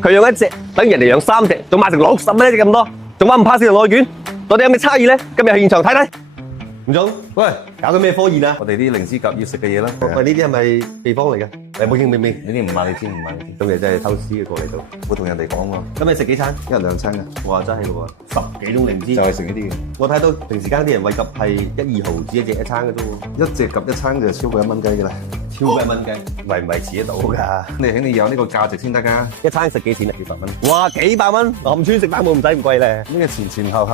佢養一隻，等於人哋養3隻，仲賣成60蚊一隻咁多，仲話唔怕市場內卷，到底有咩差異咧？今日去現場睇睇。吳總，喂，搞緊咩科研啊？我哋啲靈芝鴿要食嘅嘢啦。喂，呢啲係咪秘方嚟嘅？誒，冇見未？呢啲唔話你知，唔話你知。今日真係偷師嘅過嚟到，冇同人哋講喎。今日食幾餐？一日2餐嘅，哇，真係喎，10幾種靈芝。就係食呢啲嘅。我睇到平時間啲人餵鴿係1、2毫子一餐嘅啫喎，一隻鴿一餐就超過1蚊雞㗎啦。超過1蚊雞，維唔維持得到㗎？你肯定有呢個價值先得㗎。一餐食幾錢啊？幾百蚊？哇，幾百蚊！林村食蛋冇唔使咁貴咧。呢個前後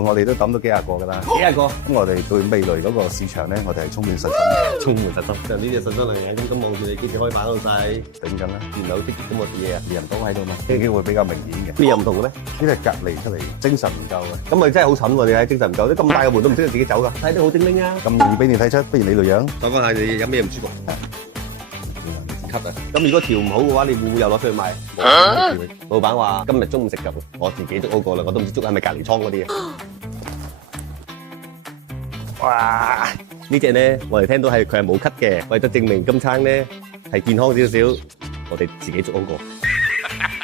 我哋都抌到幾廿個㗎啦。幾廿個？咁我哋對未來嗰個市場咧，我哋係充滿信心嘅。充滿信心。就呢隻信心嚟嘅，咁望住你幾時可以買到晒？頂緊啦，原來好積極咁嘅嘢啊！人都喺度嘛，呢啲會比較明顯嘅。邊有唔同嘅咩？呢啲係隔離出嚟，精神唔夠嘅。咁咪真係好蠢喎！你睇精神唔夠，啲咁大嘅門都唔識得自己走㗎，睇得好精靈啊！咁容易俾你睇出，不如你類樣。講講下你有咩唔舒服？咳啊！咁如果調唔好嘅話，你會唔會又攞出去賣？老闆話今日中午食鴿，我自己捉好過啦，我都唔知捉係咪隔離倉嗰啲啊！哇！呢隻咧，我哋聽到係佢係冇咳嘅，為咗證明今餐咧係健康少少，我哋自己捉好過。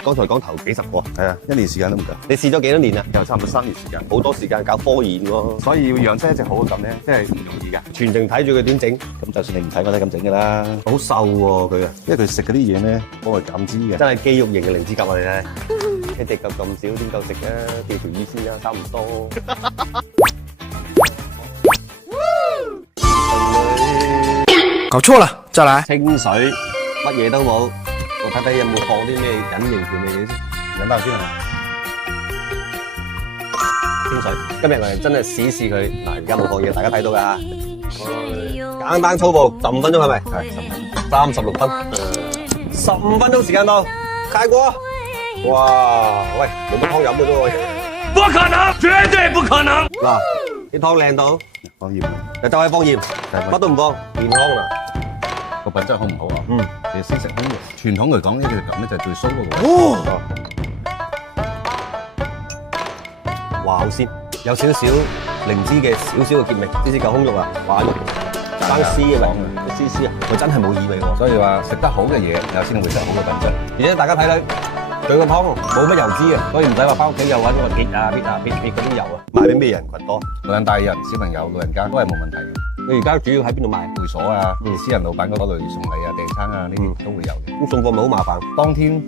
剛才講頭幾十個，係啊，1年時間都唔夠。你試咗幾多年啊？又差唔多3年時間，好多時間搞科研喎，所以要養出一隻好嘅鴿咧，真係唔容易㗎。全程睇住佢點整，咁就算你唔睇，我都係咁整㗎啦。好瘦喎佢啊！因為佢食嗰啲嘢咧，幫佢減脂嘅。真係肌肉型嘅靈芝鴿我哋睇，一隻鴿咁少點夠食啊？釣條魚先啊，差唔多。搞錯了，再來。清水，乜嘢都冇。我睇睇有冇放啲咩隱形調味嘢先。飲啖先係嘛？清水，今日我哋真係試試佢。嗱，而家冇放嘢，大家睇到㗎。簡單粗暴，15分鐘係咪？係15分。36分。15分鐘時間到，開鍋。哇，喂，冇乜湯飲嘅啫喎。不可能，絕對不可能。嗱，啲湯靚到，放鹽，就係放鹽，乜都唔放，健康啊！個品質好唔好啊？嗯，你先食呢個。傳統嚟講呢隻鴿咧就係最酥嗰個。哦，哇，好鮮，有少少靈芝嘅少少嘅結味，呢隻夠胸肉啊！哇，生絲嘅味，絲絲啊，佢真係冇異味喎。所以話食得好嘅嘢，有先會食好嘅品質。而且大家睇睇，佢個湯冇乜油脂啊，所以唔使話翻屋企又揾個撇啊嗰啲油啊。賣俾咩人群多？無論大人、小朋友、老人家都係冇問題嘅。你而家主要喺邊度賣？會所啊，私人老闆嗰類送禮啊、訂餐啊呢啲都會有嘅。咁送貨咪好麻煩？當天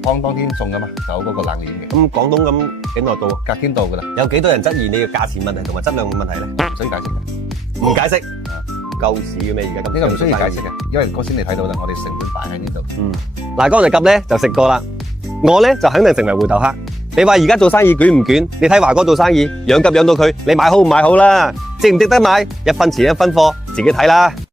送噶嘛，就嗰個冷鏈嘅。咁廣東咁幾耐到啊？隔天到噶啦，有幾多人質疑你嘅價錢問題同埋質量問題咧？唔需要解釋嘅。唔解釋，夠屎嘅咩？而家咁呢個唔需要解釋嘅，因為嗰先你睇到啦，我哋成本擺喺呢度。嗱，嗰隻鴿咧就食過啦，我咧就肯定成為回頭客。你話而家做生意捲唔捲？你睇華哥做生意，養鴿養到佢，你買好唔買好啦？值唔值得買？1分錢1分貨，自己睇啦。